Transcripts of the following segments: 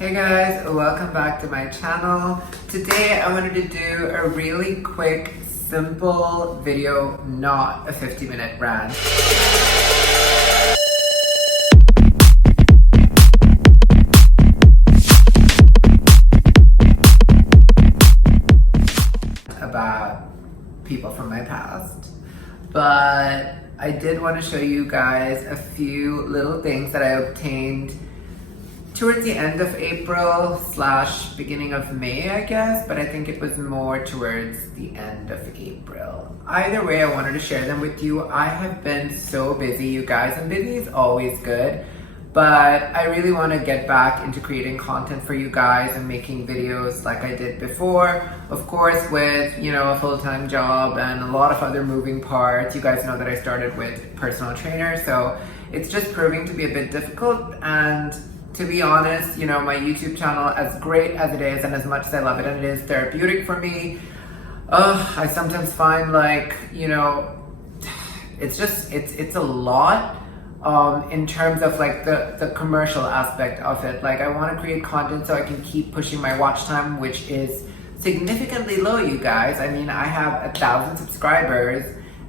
Hey guys, welcome back to my channel. Today I wanted to do a really quick, simple video, not a 50-minute rant. About people from my past. But I did want to show you guys a few little things that I obtained towards the end of April / beginning of May, I guess, but I think it was more towards the end of April. Either way, I wanted to share them with you. I have been so busy, you guys, and busy is always good, but I really want to get back into creating content for you guys and making videos like I did before. Of course, with, a full-time job and a lot of other moving parts. You guys know that I started with personal trainer, so it's just proving to be a bit difficult. And to be honest, my YouTube channel, as great as it is and as much as I love it and it is therapeutic for me, I sometimes find it's a lot in terms of the commercial aspect of it. I want to create content so I can keep pushing my watch time, which is significantly low, you guys. I mean, I have 1,000 subscribers,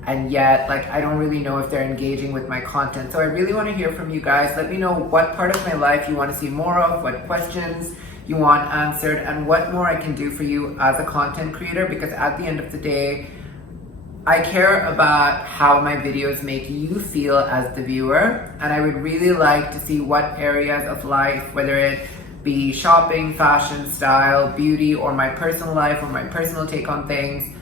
and yet I don't really know if they're engaging with my content. So I really want to hear from you guys. Let me know what part of my life you want to see more of, what questions you want answered, and what more I can do for you as a content creator, because at the end of the day, I care about how my videos make you feel as the viewer, and I would really like to see what areas of life, whether it be shopping, fashion, style, beauty, or my personal life or my personal take on things,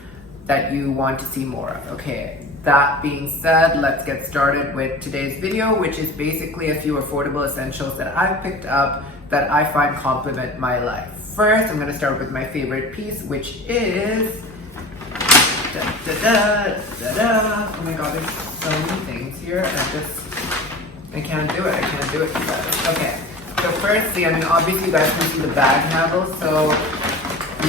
that you want to see more of. Okay, that being said, let's get started with today's video, which is basically a few affordable essentials that I've picked up that I find complement my life. First, I'm gonna start with my favorite piece, which is, oh my god, there's so many things here, I can't do it, you guys. Okay, so firstly, obviously you guys can see the bag handle, so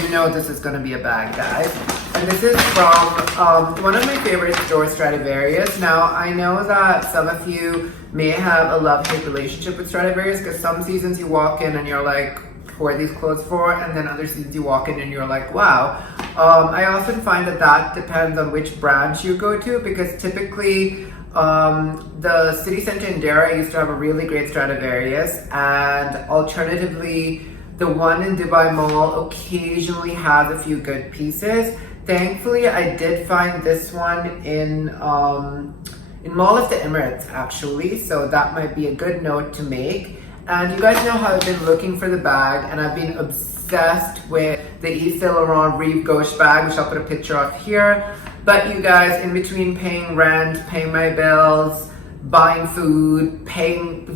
you know this is gonna be a bag, guys. And this is from one of my favorite stores, Stradivarius. Now, I know that some of you may have a love-hate relationship with Stradivarius, because some seasons you walk in and you're like, who are these clothes for? And then other seasons you walk in and you're like, wow. I often find that depends on which branch you go to, because typically the city center in Dara used to have a really great Stradivarius, and alternatively, the one in Dubai Mall occasionally has a few good pieces. Thankfully, I did find this one in Mall of the Emirates, actually, so that might be a good note to make. And you guys know how I've been looking for the bag, and I've been obsessed with the Yves Saint Laurent Rive Gauche bag, which I'll put a picture of here. But you guys, in between paying rent, paying my bills, buying food, paying,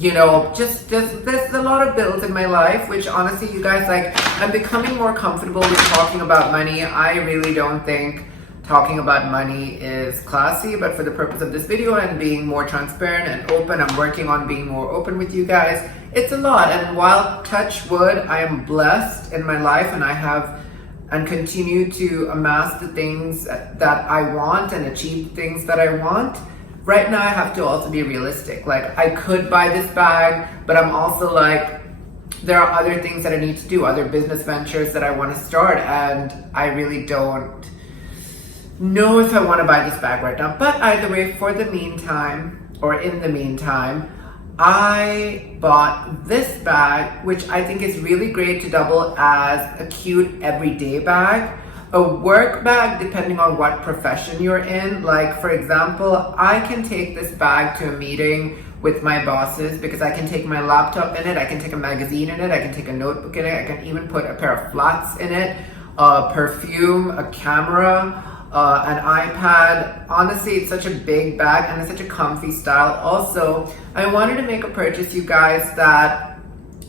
just there's a lot of bills in my life, which honestly, you guys, I'm becoming more comfortable with talking about money. I really don't think talking about money is classy, but for the purpose of this video and being more transparent and open, I'm working on being more open with you guys. It's a lot, and while, touch wood, I am blessed in my life, and I have and continue to amass the things that I want and achieve things that I want. Right now, I have to also be realistic. I could buy this bag, but I'm also there are other things that I need to do, other business ventures that I want to start, and I really don't know if I want to buy this bag right now. But either way, in the meantime, I bought this bag, which I think is really great to double as a cute everyday bag. A work bag, depending on what profession you're in. For example, I can take this bag to a meeting with my bosses because I can take my laptop in it, I can take a magazine in it, I can take a notebook in it, I can even put a pair of flats in it, perfume, a camera, an iPad. Honestly, it's such a big bag and it's such a comfy style. Also, I wanted to make a purchase, you guys, that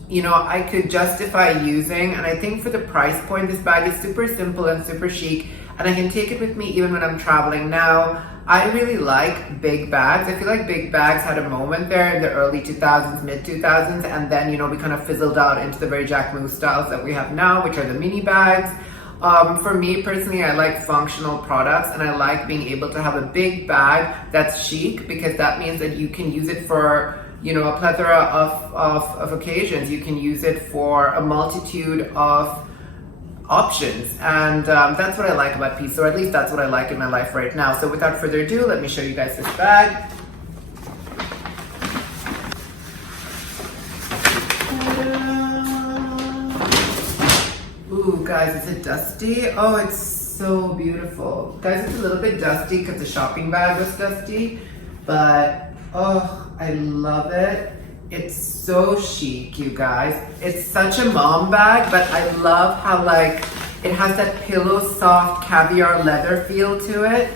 I could justify using, and I think for the price point, this bag is super simple and super chic, and I can take it with me even when I'm traveling. Now, I really like big bags. I feel like big bags had a moment there in the early 2000s, mid 2000s, and then, we kind of fizzled out into the very Jack Move styles that we have now, which are the mini bags. For me personally, I like functional products, and I like being able to have a big bag that's chic, because that means that you can use it for you know, a plethora of occasions. You can use it for a multitude of options, and that's what I like about peace, or at least that's what I like in my life right now. So without further ado, let me show you guys this bag. Ooh, guys, is it dusty? Oh, it's so beautiful. Guys, it's a little bit dusty because the shopping bag was dusty, but oh, I love it. It's so chic, you guys. It's such a mom bag, but I love how like it has that pillow soft caviar leather feel to it.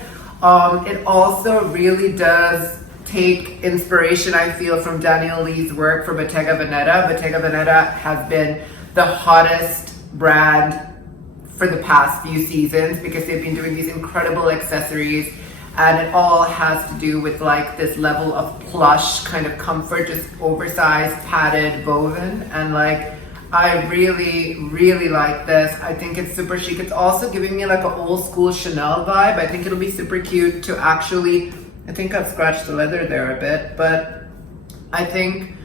It also really does take inspiration, I feel, from Daniel Lee's work for Bottega Veneta. Bottega Veneta has been the hottest brand for the past few seasons because they've been doing these incredible accessories, and it all has to do with like this level of plush kind of comfort, just oversized padded woven, and like I really like this. I think it's super chic. It's also giving me like an old school Chanel vibe. I think it'll be super cute to actually, I think I've scratched the leather there a bit, but I think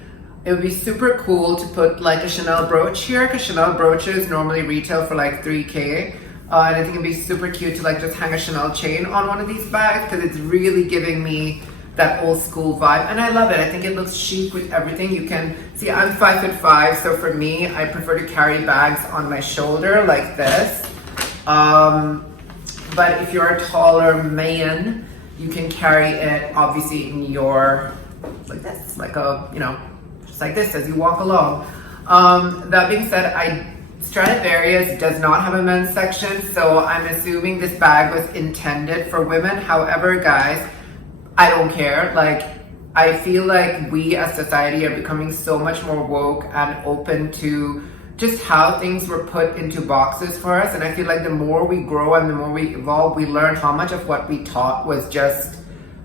it would be super cool to put like a Chanel brooch here, because Chanel brooches normally retail for like $3K. And I think it'd be super cute to like just hang a Chanel chain on one of these bags, because it's really giving me that old school vibe, and I love it. I think it looks chic with everything. You can see I'm 5'5", so for me, I prefer to carry bags on my shoulder like this. But if you're a taller man, you can carry it obviously in your, like this, like a, you know, just like this as you walk along. That being said, Stradivarius does not have a men's section, so I'm assuming this bag was intended for women. However, guys, I don't care. Like, I feel like we as society are becoming so much more woke and open to just how things were put into boxes for us. And I feel like the more we grow and the more we evolve, we learn how much of what we taught was just,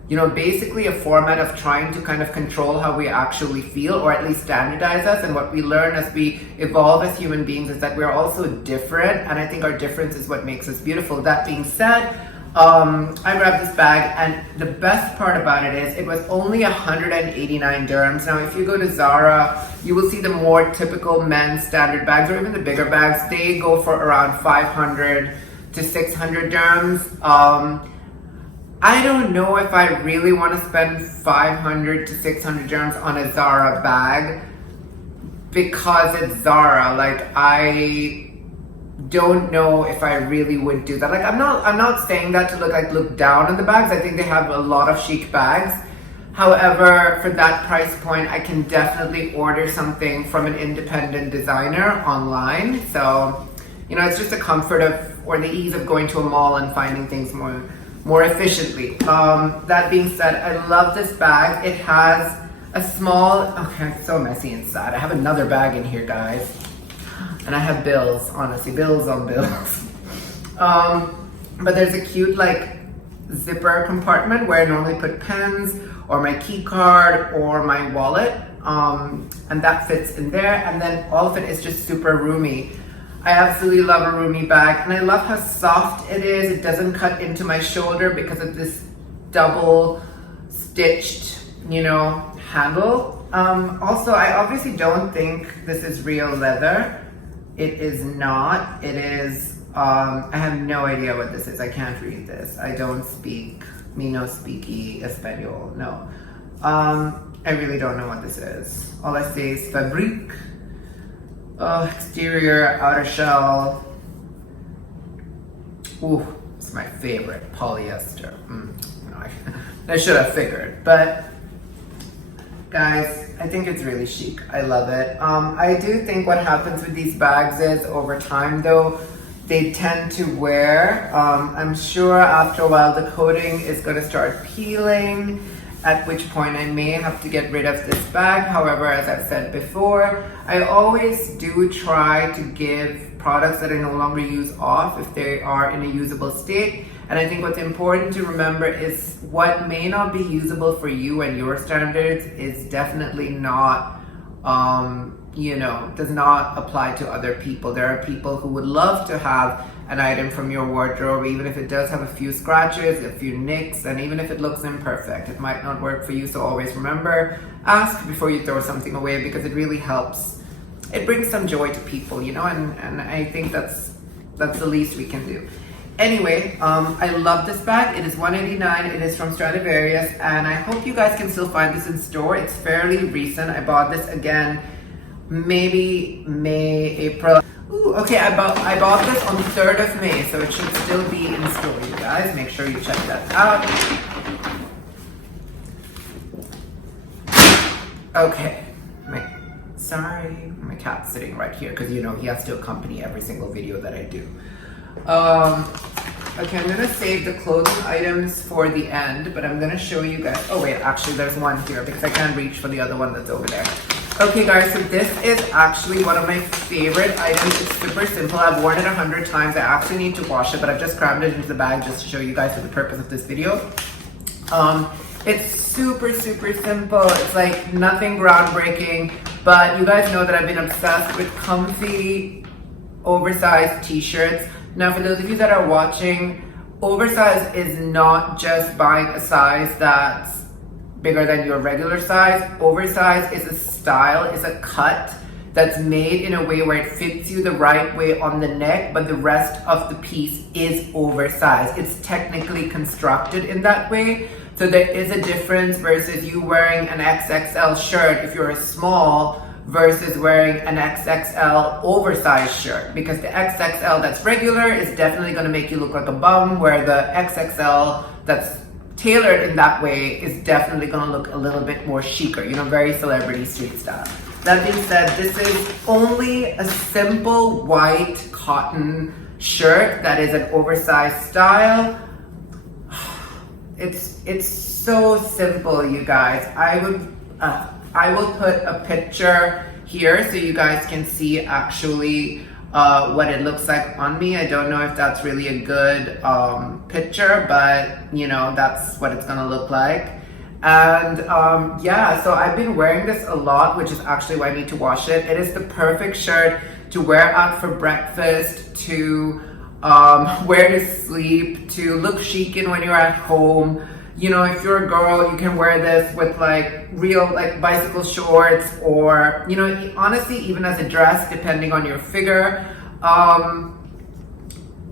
you know, basically a format of trying to kind of control how we actually feel, or at least standardize us. And what we learn as we evolve as human beings is that we're also different, and I think our difference is what makes us beautiful. That being said, I grabbed this bag, and the best part about it is it was only 189 dirhams. Now, if you go to Zara, you will see the more typical men's standard bags, or even the bigger bags, they go for around 500 to 600 dirhams. I don't know if I really want to spend 500 to 600 dirhams on a Zara bag, because it's Zara. Like, I don't know if I really would do that. Like, I'm not saying that to look down on the bags. I think they have a lot of chic bags. However, for that price point, I can definitely order something from an independent designer online. So, you know, it's just the comfort of, or the ease of going to a mall and finding things more efficiently. That being said, I love this bag. It has a small, okay, it's so messy inside. I have another bag in here, guys. And I have bills, honestly, bills on bills. But there's a cute like zipper compartment where I normally put pens or my key card or my wallet. And that fits in there. And then all of it is just super roomy. I absolutely love a roomy bag, and I love how soft it is. It doesn't cut into my shoulder because of this double stitched, you know, handle. Also, I obviously don't think this is real leather. It is not. It is, I have no idea what this is. I can't read this. I don't speak, me no speaky Espanol, no. I really don't know what this is. All I say is fabric. Exterior, outer shell. Ooh, it's my favorite, polyester. I should have figured, but guys, I think it's really chic. I love it. I do think what happens with these bags is over time though, they tend to wear. I'm sure after a while the coating is going to start peeling, at which point I may have to get rid of this bag. However, as I've said before, I always do try to give products that I no longer use off if they are in a usable state. And I think what's important to remember is what may not be usable for you and your standards is definitely not, you know, does not apply to other people. There are people who would love to have an item from your wardrobe, even if it does have a few scratches, a few nicks, and even if it looks imperfect, it might not work for you. So always remember, ask before you throw something away, because it really helps. It brings some joy to people, you know, and I think that's the least we can do. Anyway, I love this bag. It is $189. It is from Stradivarius, and I hope you guys can still find this in store. It's fairly recent. I bought this again, maybe May, April. Ooh, okay, I bought this on the 3rd of May, so it should still be in store, you guys. Make sure you check that out. Okay, sorry, my cat's sitting right here because, you know, he has to accompany every single video that I do. Okay, I'm gonna save the clothing items for the end, but I'm gonna show you guys. Oh wait, actually there's one here because I can't reach for the other one that's over there. Okay guys, so this is actually one of my favorite items. It's super simple. I've worn it 100 times. I actually need to wash it, but I've just crammed it into the bag just to show you guys for the purpose of this video. It's super simple. It's like nothing groundbreaking, but you guys know that I've been obsessed with comfy, oversized t-shirts. Now, for those of you that are watching, oversized is not just buying a size that's bigger than your regular size. Oversized is a style, is a cut that's made in a way where it fits you the right way on the neck, but the rest of the piece is oversized. It's technically constructed in that way. So there is a difference versus you wearing an XXL shirt if you're a small versus wearing an XXL oversized shirt, because the XXL that's regular is definitely going to make you look like a bum, where the XXL that's tailored in that way is definitely going to look a little bit more chicer, you know, very celebrity street style. That being said, this is only a simple white cotton shirt that is an oversized style. It's so simple, you guys. I will put a picture here so you guys can see actually what it looks like on me. I don't know if that's really a good picture, but you know, that's what it's gonna look like. And yeah, so I've been wearing this a lot, which is actually why I need to wash it. It is the perfect shirt to wear out for breakfast, to wear to sleep, to look chic in when you're at home. You know, if you're a girl, you can wear this with like real like bicycle shorts, or, you know, honestly, even as a dress, depending on your figure.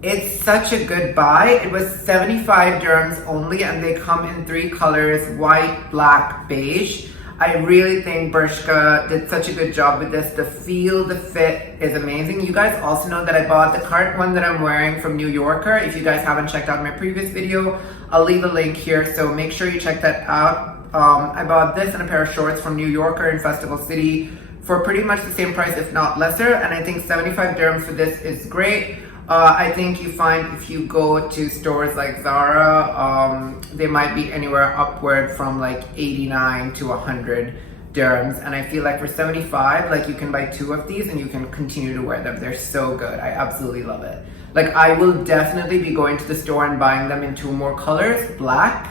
It's such a good buy. It was 75 dirhams only, and they come in 3 colors: white, black, beige. I really think Bershka did such a good job with this. The feel, the fit is amazing. You guys also know that I bought the current one that I'm wearing from New Yorker. If you guys haven't checked out my previous video, I'll leave a link here, so make sure you check that out. I bought this and a pair of shorts from New Yorker in Festival City for pretty much the same price, if not lesser, and I think 75 dirhams for this is great. I think you find if you go to stores like Zara, they might be anywhere upward from like 89 to 100 dirhams. And I feel like for 75, like you can buy 2 of these and you can continue to wear them. They're so good. I absolutely love it. Like, I will definitely be going to the store and buying them in 2 more colors, black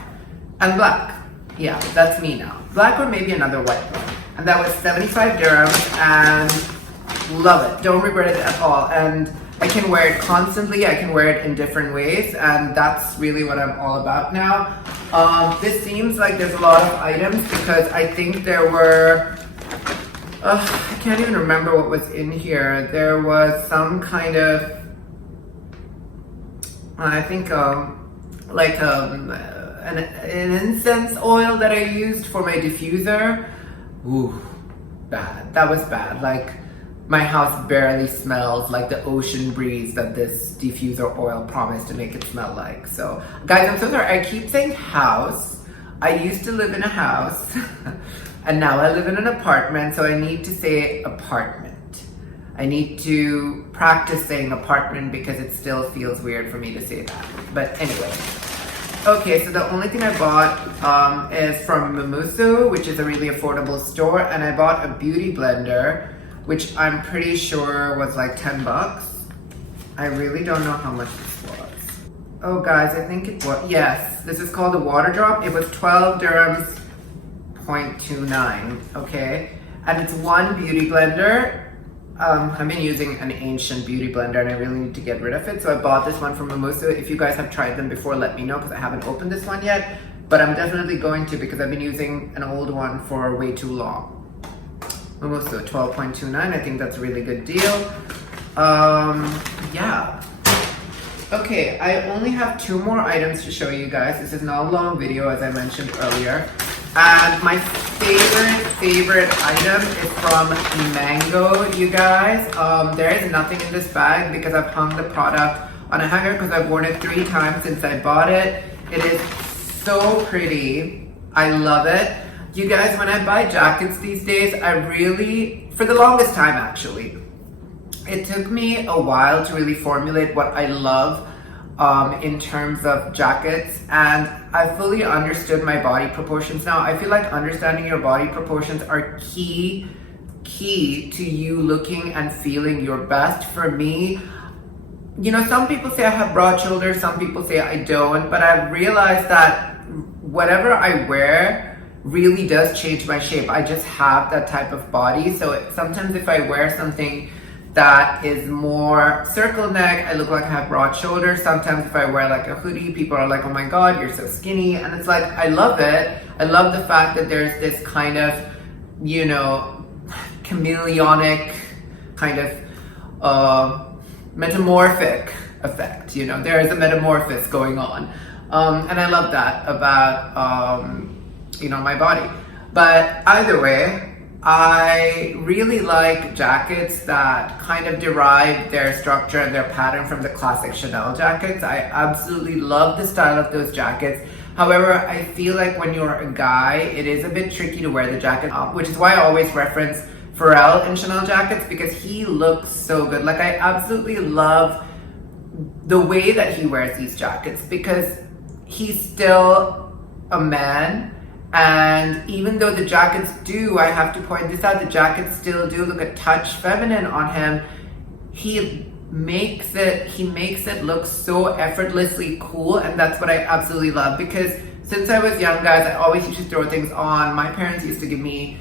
and black. Yeah, that's me now. Black or maybe another white one. And that was 75 dirhams, and love it. Don't regret it at all. And I can wear it constantly. I can wear it in different ways, and that's really what I'm all about now. This seems like there's a lot of items because I think there were, I can't even remember what was in here. There was some kind of, I think like an incense oil that I used for my diffuser. Ooh, bad. That was bad. Like, my house barely smells like the ocean breeze that this diffuser oil promised to make it smell like. So, guys, I'm so sorry. I keep saying house. I used to live in a house, and now I live in an apartment, so I need to say apartment. I need to practice saying apartment because it still feels weird for me to say that. But anyway. Okay, so the only thing I bought is from MUMUSO, which is a really affordable store, and I bought a beauty blender, which I'm pretty sure was like 10 bucks. I really don't know how much this was. Oh guys, I think it was, yes, this is called a water drop. It was 12 dirhams, 0.29, okay? and it's one beauty blender. I've been using an ancient beauty blender and I really need to get rid of it. So I bought this one from MUMUSO. If you guys have tried them before, let me know because I haven't opened this one yet. But I'm definitely going to because I've been using an old one for way too long. MUMUSO 12.29, I think that's a really good deal. Yeah. Okay, I only have 2 more items to show you guys. This is not a long video as I mentioned earlier. And my favorite item is from Mango, you guys. There is nothing in this bag because I've hung the product on a hanger because I've worn it 3 times since I bought it. It is so pretty. I love it. You guys, when I buy jackets these days, I really, for the longest time actually, it took me a while to really formulate what I love in terms of jackets, and I fully understood my body proportions now. I feel like understanding your body proportions are key to you looking and feeling your best. For me, you know, some people say I have broad shoulders, some people say I don't, but I've realized that whatever I wear really does change my shape. I just have that type of body. So sometimes if I wear something that is more circle neck, I look like I have broad shoulders. Sometimes if I wear like a hoodie, people are like, oh my God, you're so skinny. And it's like, I love it. I love the fact that there's this kind of, you know, chameleonic kind of metamorphic effect. You know, there is a metamorphosis going on. And I love that about, you know, my body. But either way, I really like jackets that kind of derive their structure and their pattern from the classic Chanel jackets. I absolutely love the style of those jackets. However, I feel like when you're a guy, it is a bit tricky to wear the jacket up, which is why I always reference Pharrell in Chanel jackets because he looks so good. Like, I absolutely love the way that he wears these jackets because he's still a man. And even though the jackets do, I have to point this out, the jackets still do look a touch feminine on him, he makes it look so effortlessly cool, and that's what I absolutely love. Because since I was young, guys, I always used to throw things on. My parents used to give me,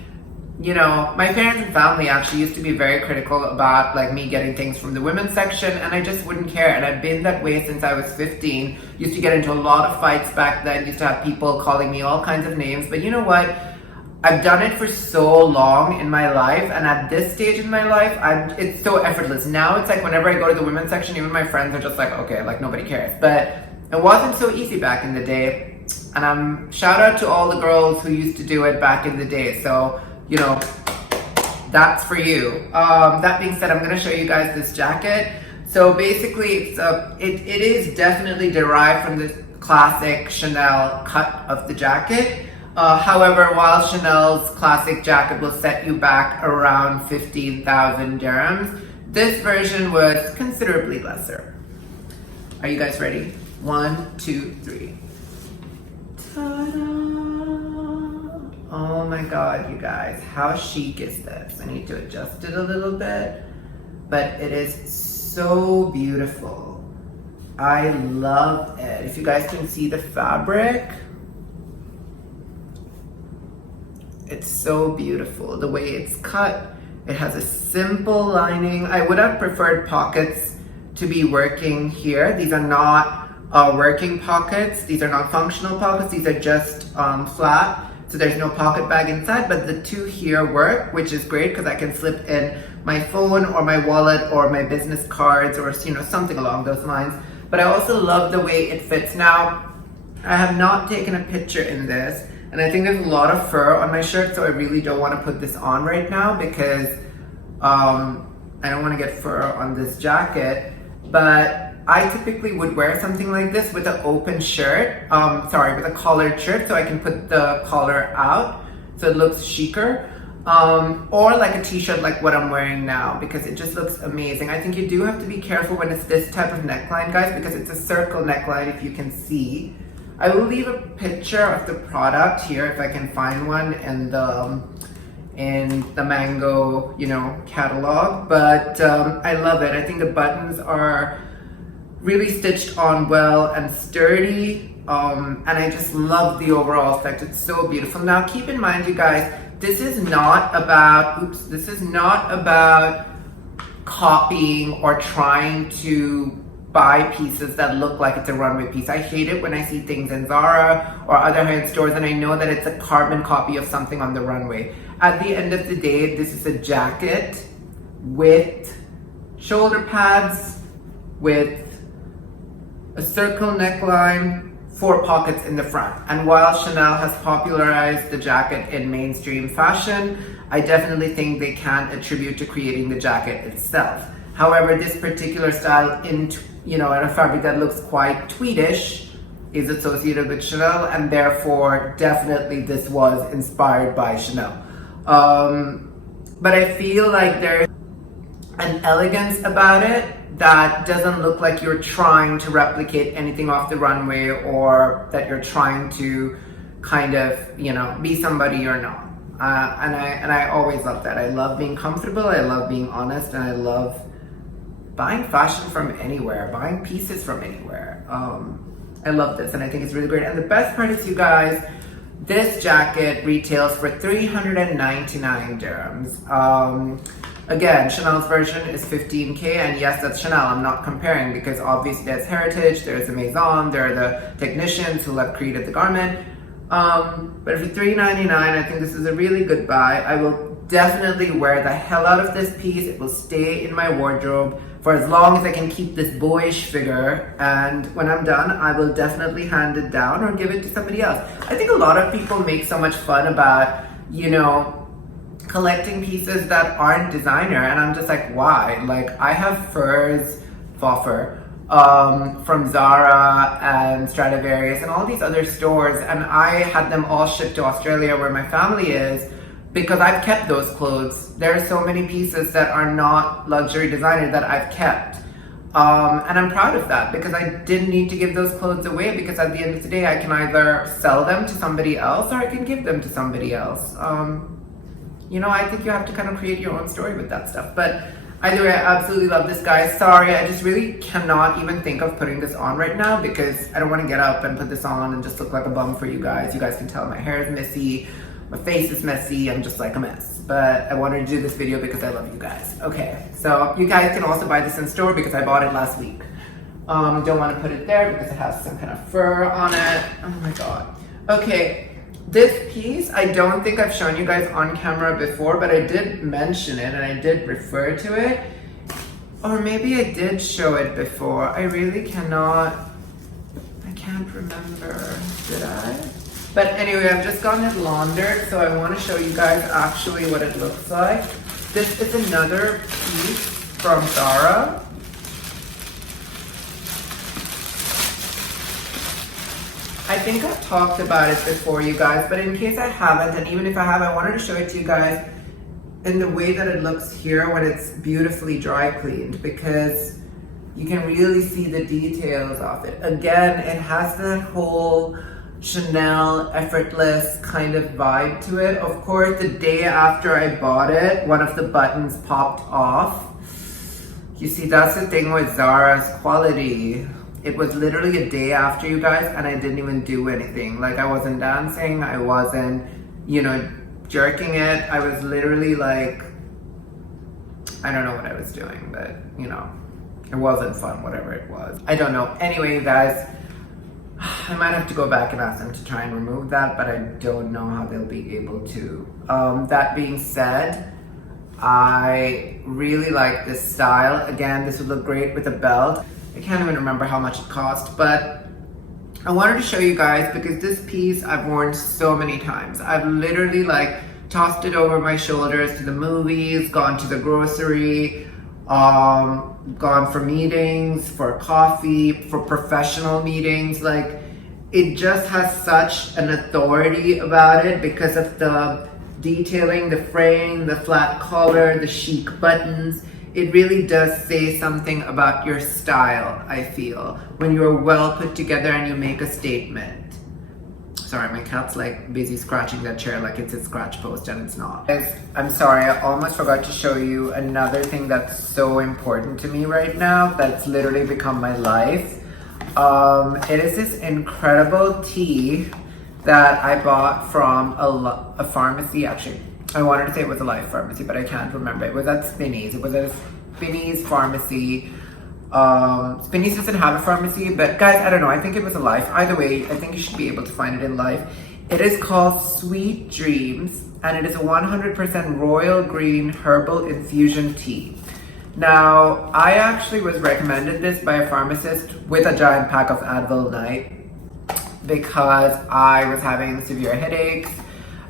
you know, my parents and family actually used to be very critical about like me getting things from the women's section, and I just wouldn't care. And I've been that way since I was 15. Used to get into a lot of fights back then. Used to have people calling me all kinds of names. But you know what? I've done it for so long in my life, and at this stage in my life, it's so effortless. Now it's like whenever I go to the women's section, even my friends are just like, okay, like nobody cares. But it wasn't so easy back in the day. And shout out to all the girls who used to do it back in the day. So, you know, that's for you. That being said, I'm gonna show you guys this jacket. So basically, it is definitely derived from the classic Chanel cut of the jacket. However, while Chanel's classic jacket will set you back around 15,000 dirhams, this version was considerably lesser. Are you guys ready? 1, 2, 3. Ta-da! Oh my God, you guys, how chic is this? I need to adjust it a little bit, but it is so beautiful. I love it. If you guys can see the fabric, it's so beautiful. The way it's cut, it has a simple lining. I would have preferred pockets to be working here. These are not working pockets. These are not functional pockets. These are just flat. So there's no pocket bag inside, but the 2 here work, which is great because I can slip in my phone or my wallet or my business cards or, you know, something along those lines. But I also love the way it fits. Now, I have not taken a picture in this, and I think there's a lot of fur on my shirt, so I really don't want to put this on right now because I don't want to get fur on this jacket. But I typically would wear something like this with an open shirt, with a collared shirt, so I can put the collar out so it looks chicer, or like a t-shirt like what I'm wearing now because it just looks amazing. I think you do have to be careful when it's this type of neckline, guys, because it's a circle neckline if you can see. I will leave a picture of the product here if I can find one in the Mango, you know, catalog, but I love it. I think the buttons are really stitched on well and sturdy, and I just love the overall effect. It's so beautiful. Now keep in mind, you guys, this is not about, this is not about copying or trying to buy pieces that look like it's a runway piece. I hate it when I see things in Zara or other high-end stores and I know that it's a carbon copy of something on the runway. At the end of the day, this is a jacket with shoulder pads, with a circle neckline, 4 pockets in the front. And while Chanel has popularized the jacket in mainstream fashion, I definitely think they can attribute to creating the jacket itself. However, this particular style in a fabric that looks quite tweedish is associated with Chanel, and therefore definitely this was inspired by Chanel. But I feel like there's an elegance about it that doesn't look like you're trying to replicate anything off the runway or that you're trying to kind of, be somebody you're not. And I always love that. I love being comfortable, I love being honest, and I love buying fashion from anywhere, buying pieces from anywhere. I love this and I think it's really great. And the best part is, you guys, this jacket retails for 399 dirhams. Again, Chanel's version is 15K, and yes, that's Chanel. I'm not comparing because obviously there's Heritage, there's the Maison, there are the technicians who have created the garment. But for $3.99, I think this is a really good buy. I will definitely wear the hell out of this piece. It will stay in my wardrobe for as long as I can keep this boyish figure. And when I'm done, I will definitely hand it down or give it to somebody else. I think a lot of people make so much fun about, collecting pieces that aren't designer, and I'm just like, why? Like, I have furs, from Zara and Stradivarius and all these other stores, and I had them all shipped to Australia where my family is because I've kept those clothes. There are so many pieces that are not luxury designer that I've kept. And I'm proud of that because I didn't need to give those clothes away, because at the end of the day, I can either sell them to somebody else or I can give them to somebody else. I think you have to kind of create your own story with that stuff. But either way, I absolutely love this, guys. Sorry, I just really cannot even think of putting this on right now because I don't want to get up and put this on and just look like a bum for you guys. You guys can tell my hair is messy, my face is messy, I'm just like a mess. But I wanted to do this video because I love you guys. Okay, so you guys can also buy this in store because I bought it last week. Don't want to put it there because it has some kind of fur on it. Oh my God. Okay. This piece, I don't think I've shown you guys on camera before, but I did mention it and I did refer to it. Or maybe I did show it before. I really can't remember, did I? But anyway, I've just gotten it laundered, so I want to show you guys actually what it looks like. This is another piece from Zara. I think I've talked about it before, you guys, but in case I haven't, and even if I have, I wanted to show it to you guys in the way that it looks here when it's beautifully dry cleaned, because you can really see the details of it. Again, it has that whole Chanel effortless kind of vibe to it. Of course, the day after I bought it, one of the buttons popped off. You see, that's the thing with Zara's quality. It was literally a day after, you guys, and I didn't even do anything. Like, I wasn't dancing, I wasn't, jerking it. I was literally like, I don't know what I was doing, but, it wasn't fun, whatever it was. I don't know. Anyway, you guys, I might have to go back and ask them to try and remove that, but I don't know how they'll be able to. That being said, I really like this style. Again, this would look great with a belt. I can't even remember how much it cost, but I wanted to show you guys because this piece I've worn so many times. I've literally tossed it over my shoulders to the movies, gone to the grocery, gone for meetings, for coffee, for professional meetings. It just has such an authority about it because of the detailing, the frame, the flat collar, the chic buttons. It really does say something about your style, I feel, when you're well put together and you make a statement. Sorry, my cat's busy scratching that chair like it's a scratch post, and it's not. Guys, I'm sorry, I almost forgot to show you another thing that's so important to me right now, that's literally become my life. It is this incredible tee that I bought from a pharmacy. Actually, I wanted to say it was a Life pharmacy, but I can't remember. It was at Spinney's. It was at a Spinney's pharmacy. Spinney's doesn't have a pharmacy, but guys, I don't know. I think it was a Life. Either way, I think you should be able to find it in Life. It is called Sweet Dreams, and it is a 100% royal green herbal infusion tea. Now, I actually was recommended this by a pharmacist with a giant pack of Advil night because I was having severe headaches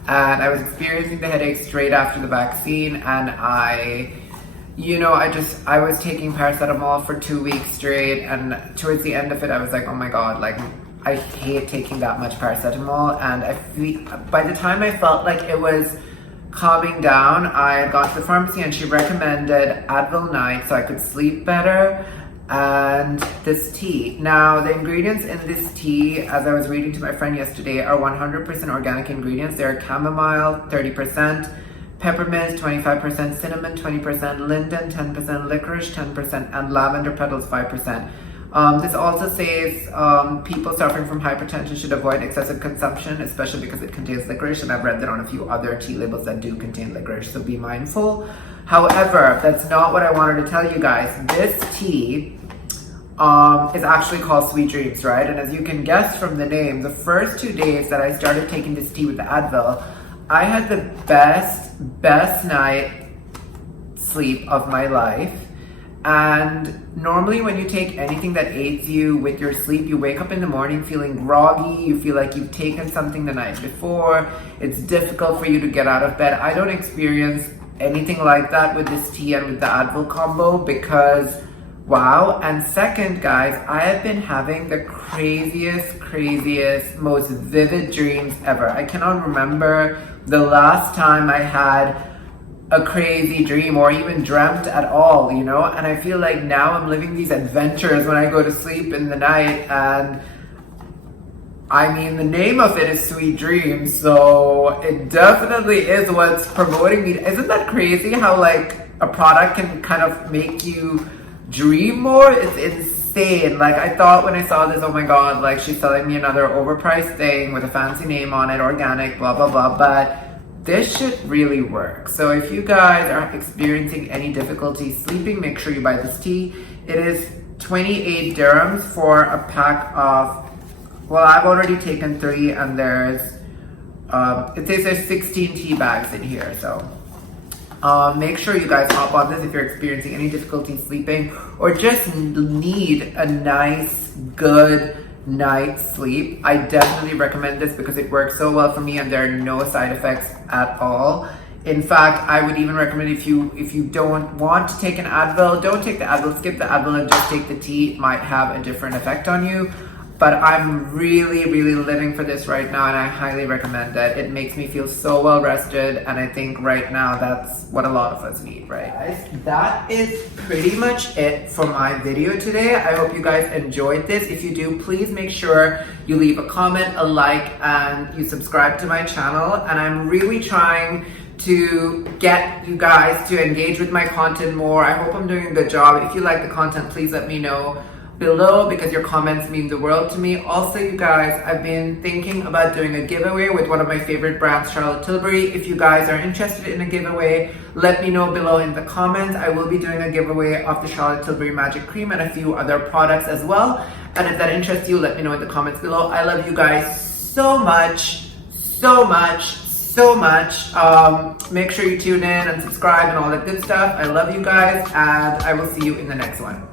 and I was experiencing the headaches straight after the vaccine, and I was taking paracetamol for 2 weeks straight, and towards the end of it I was like, oh my god, like I hate taking that much paracetamol. And by the time I felt like it was calming down, I had gone to the pharmacy and she recommended Advil Night so I could sleep better, and this tea. Now, the ingredients in this tea, as I was reading to my friend yesterday, are 100% organic ingredients. They're chamomile, 30%, peppermint, 25%, cinnamon, 20%, linden, 10%, licorice, 10%, and lavender petals, 5%. This also says people suffering from hypertension should avoid excessive consumption, especially because it contains licorice, and I've read that on a few other tea labels that do contain licorice, so be mindful. However, that's not what I wanted to tell you guys. This tea is actually called Sweet Dreams, right? And as you can guess from the name, the first 2 days that I started taking this tea with the Advil, I had the best night sleep of my life. And normally when you take anything that aids you with your sleep, you wake up in the morning feeling groggy, you feel like you've taken something the night before, it's difficult for you to get out of bed. I don't experience anything like that with this tea and with the Advil combo because, wow. And second, guys, I have been having the craziest, most vivid dreams ever. I cannot remember the last time I had a crazy dream or even dreamt at all, you know? And I feel like now I'm living these adventures when I go to sleep in the night, and I mean, the name of it is Sweet Dreams, so it definitely is what's promoting me. Isn't that crazy how like a product can kind of make you dream more? It's insane. Like, I thought when I saw this, oh my god, like she's selling me another overpriced thing with a fancy name on it, organic, blah blah blah, but this should really work. So if you guys are experiencing any difficulty sleeping, make sure you buy this tea. It is 28 dirhams for a pack of, well, I've already taken 3, and there's, it says there's 16 tea bags in here. So make sure you guys hop on this if you're experiencing any difficulty sleeping or just need a nice, good night's sleep. I definitely recommend this because it works so well for me and there are no side effects at all. In fact, I would even recommend if you don't want to take an Advil, don't take the Advil, skip the Advil and just take the tea. It might have a different effect on you. But I'm really living for this right now, and I highly recommend it. It makes me feel so well rested, and I think right now that's what a lot of us need, right? Guys, that is pretty much it for my video today. I hope you guys enjoyed this. If you do, please make sure you leave a comment, a like, and you subscribe to my channel. And I'm really trying to get you guys to engage with my content more. I hope I'm doing a good job. If you like the content, please let me know below because your comments mean the world to me. Also, you guys, I've been thinking about doing a giveaway with one of my favorite brands, Charlotte Tilbury. If you guys are interested in a giveaway, let me know below in the comments. I will be doing a giveaway of the Charlotte Tilbury Magic Cream and a few other products as well. And if that interests you, let me know in the comments below. I love you guys so much. Make sure you tune in and subscribe and all that good stuff. I love you guys, and I will see you in the next one.